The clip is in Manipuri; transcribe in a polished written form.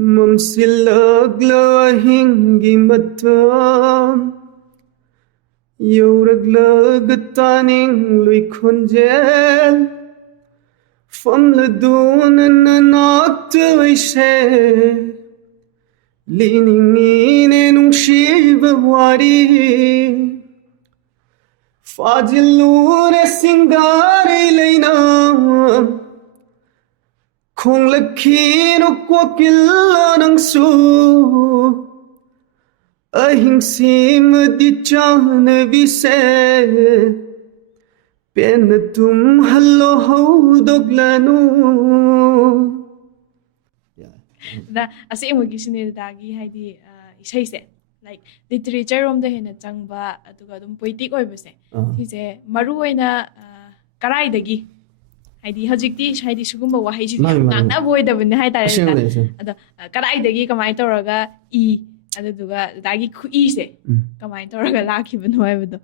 ꯃꯝꯁꯤꯜꯂꯛꯂ ꯑꯍꯤꯡꯒꯤ ꯃꯇꯝ ꯌꯧꯔꯛꯂꯒ ꯇꯥꯅꯤꯡꯂꯨꯏ ꯈꯣꯟꯖꯦꯜ ꯐꯝꯂꯗꯨꯅ ꯅꯅꯥꯛꯇ ꯑꯩꯁꯦ ꯂꯤꯅꯤꯡꯉꯤꯅꯦ ꯅꯨꯡꯁꯤꯕ ꯋꯥꯔꯤ ꯐꯥꯖꯤꯜꯂꯨꯔꯦ ꯁꯤꯡꯒꯥꯔꯩ ꯂꯩꯅꯥꯝ ꯈꯣꯡꯂꯛꯈꯤꯅꯨ ꯀꯣꯀꯤꯜꯂꯥ ꯅꯪꯁꯨ ꯑꯍꯤꯡꯁꯤꯃꯗꯤ ꯆꯥꯅꯕꯤꯁꯦ ꯄꯦꯟꯅ ꯇꯨꯝꯍꯜꯂꯣ ꯍꯧꯗꯣꯛꯂꯅꯨ ꯗ ꯑꯁꯦꯡꯕꯒꯤ ꯁꯨꯅꯤꯜꯗꯥꯒꯤ ꯍꯥꯏꯗꯤ ꯏꯁꯩꯁꯦ ꯂꯥꯏꯛ ꯂꯤꯇꯔꯦꯆꯔ ꯔꯣꯝꯗ ꯍꯦꯟꯅ ꯆꯪꯕ ꯑꯗꯨꯒ ꯑꯗꯨꯝ ꯄꯣꯏꯇꯤꯛ ꯑꯣꯏꯕꯁꯦ ꯁꯤꯁꯦ ꯃꯔꯨꯑꯣꯏꯅ ꯀꯔꯥꯏꯗꯒꯤ ꯍꯥꯏꯗꯤ ꯍꯧꯖꯤꯛꯇꯤ ꯍꯥꯏꯗꯤ ꯁꯤꯒꯨꯝꯕ ꯋꯥꯍꯩꯁꯤꯁꯨ ꯌꯥꯝ ꯉꯥꯡꯅꯕ ꯑꯣꯏꯗꯕꯅꯤ ꯍꯥꯏꯇꯥꯔꯦ ꯑꯗꯣ ꯀꯗꯥꯏꯗꯒꯤ ꯀꯃꯥꯏꯅ ꯇꯧꯔꯒ ꯑꯗꯨꯗꯨꯒ ꯗꯥꯒꯤ ꯈꯨꯏꯁꯦ ꯀꯃꯥꯏꯅ ꯇꯧꯔꯒ ꯂꯥꯛꯈꯤꯕꯅꯣ ꯍꯥꯏꯕꯗꯣ